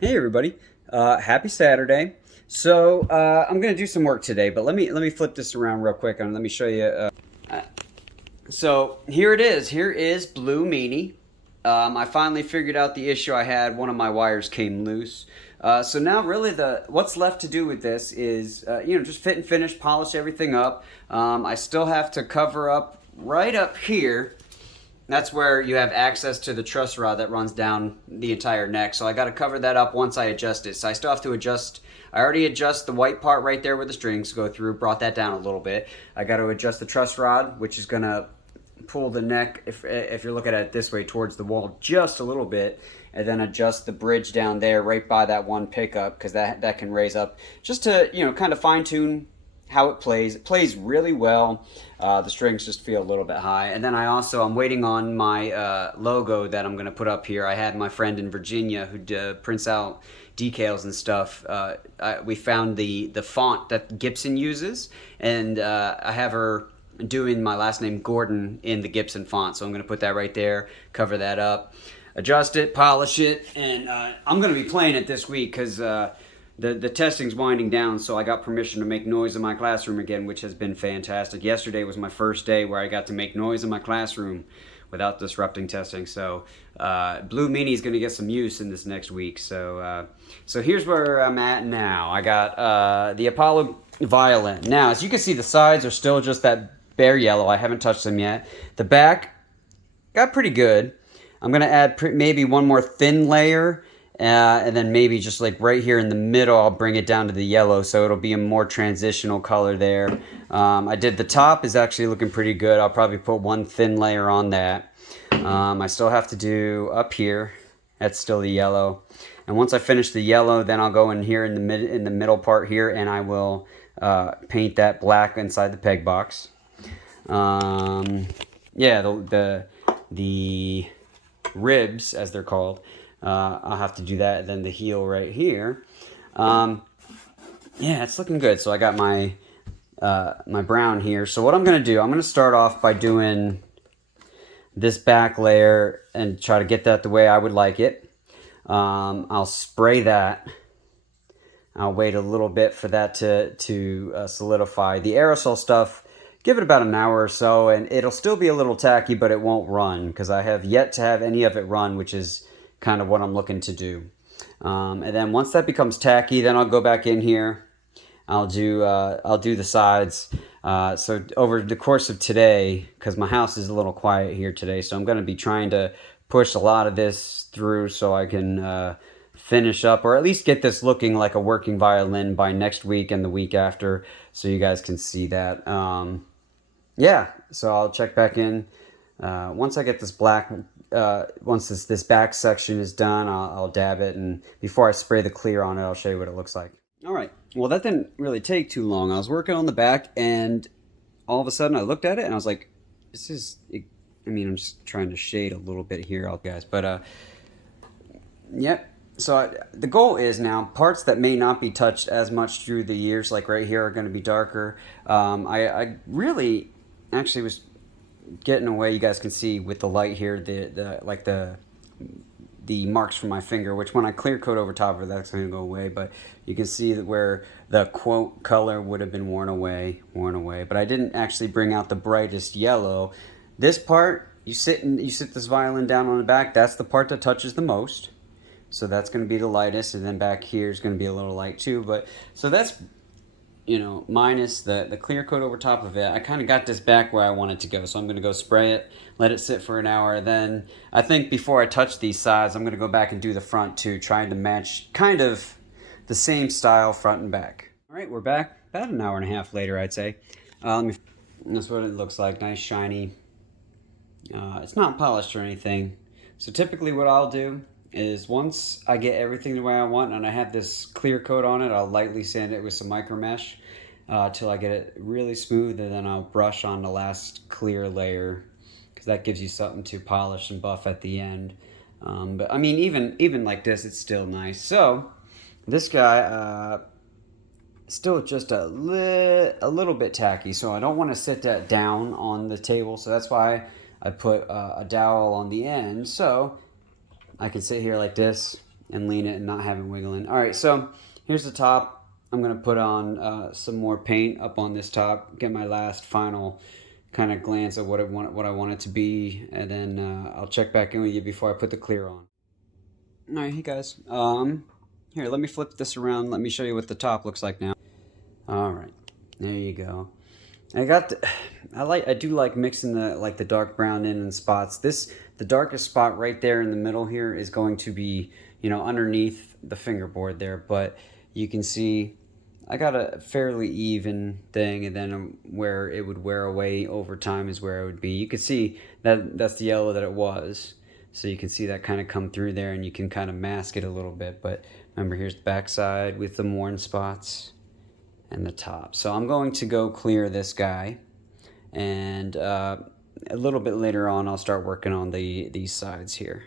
Hey everybody, happy Saturday. I'm gonna do some work today, but let me flip this around real quick and let me show you. So here it is. Here is Blue Meanie. I finally figured out the issue I had. One of my wires came loose. So now really the what's left to do with this is just fit and finish, polish everything up. I still have to cover up right up here. That's where you have access to the truss rod that runs down the entire neck. So I got to cover that up once I adjust it. So I still have to adjust. I already adjust the white part right there where the strings go through. Brought that down a little bit. I got to adjust the truss rod, which is gonna pull the neck, if you're looking at it this way, towards the wall just a little bit, and then adjust the bridge down there right by that one pickup, because that can raise up just to kind of fine tune how it plays. It plays really well. The strings just feel a little bit high. And then I'm waiting on my logo that I'm going to put up here. I had my friend in Virginia who prints out decals and stuff. We found the font that Gibson uses, and I have her doing my last name Gordon in the Gibson font. So I'm going to put that right there, cover that up, adjust it, polish it, and I'm going to be playing it this week because the testing's winding down. So I got permission to make noise in my classroom again, which has been fantastic. Yesterday was my first day where I got to make noise in my classroom without disrupting testing. So Blue Meanie is going to get some use in this next week. So here's where I'm at now. I got the Apollo violin. Now, as you can see, the sides are still just that bare yellow. I haven't touched them yet. The back got pretty good. I'm going to add maybe one more thin layer, and then maybe just like right here in the middle, I'll bring it down to the yellow, so it'll be a more transitional color there. I did the top is actually looking pretty good. I'll probably put one thin layer on that. I still have to do up here. That's still the yellow. And once I finish the yellow, then I'll go in here in the middle part here, and I will paint that black inside the peg box. Yeah, the ribs, as they're called, I'll have to do that. And then the heel right here. Yeah, it's looking good. So I got my my brown here. So what I'm gonna do, I'm gonna start off by doing this back layer and try to get that the way I would like it. I'll spray that. I'll wait a little bit for that to solidify. The aerosol stuff, give it about an hour or so, and it'll still be a little tacky, but it won't run, because I have yet to have any of it run, which is kind of what I'm looking to do. And then once that becomes tacky, then I'll go back in here. I'll do the sides. So over the course of today, because my house is a little quiet here today, so I'm going to be trying to push a lot of this through so I can finish up, or at least get this looking like a working violin by next week and the week after, so you guys can see that. Yeah, so I'll check back in once I get this black. Once this back section is done, I'll dab it, and before I spray the clear on it, I'll show you what it looks like. All right. Well, that didn't really take too long. I was working on the back, and all of a sudden I looked at it, and I was like, "This is." I mean, I'm just trying to shade a little bit here, guys, but yep. So the goal is now parts that may not be touched as much through the years, like right here, are going to be darker. I really actually was getting away. You guys can see with the light here, the marks from my finger, which when I clear coat over top of it, that's going to go away. But you can see that where the quote color would have been worn away. But I didn't actually bring out the brightest yellow. This part, you sit this violin down on the back. That's the part that touches the most. So that's going to be the lightest, and then back here is going to be a little light too. But so that's, minus the clear coat over top of it. I kind of got this back where I want it to go, so I'm going to go spray it, let it sit for an hour. Then I think before I touch these sides, I'm going to go back and do the front too, trying to match kind of the same style front and back. All right, we're back about an hour and a half later, I'd say. That's what it looks like, nice shiny. It's not polished or anything. So typically what I'll do is once I get everything the way I want and I have this clear coat on it, I'll lightly sand it with some micro mesh till I get it really smooth, and then I'll brush on the last clear layer, because that gives you something to polish and buff at the end. But I mean, even like this, it's still nice. So this guy still just a little bit tacky, so I don't want to sit that down on the table, so that's why I put a dowel on the end, so I can sit here like this and lean it and not have it wiggling. All right, so here's the top. I'm gonna put on some more paint up on this top, get my last final kind of glance at what I want it to be, and then I'll check back in with you before I put the clear on. All right, hey guys. Here, let me flip this around. Let me show you what the top looks like now. All right, there you go. I do like mixing the dark brown in spots. The darkest spot right there in the middle here is going to be, underneath the fingerboard there, but you can see I got a fairly even thing, and then where it would wear away over time is where it would be. You can see that's the yellow that it was. So you can see that kind of come through there, and you can kind of mask it a little bit. But remember, here's the back side with the worn spots and the top. So I'm going to go clear this guy, and a little bit later on I'll start working on these sides here.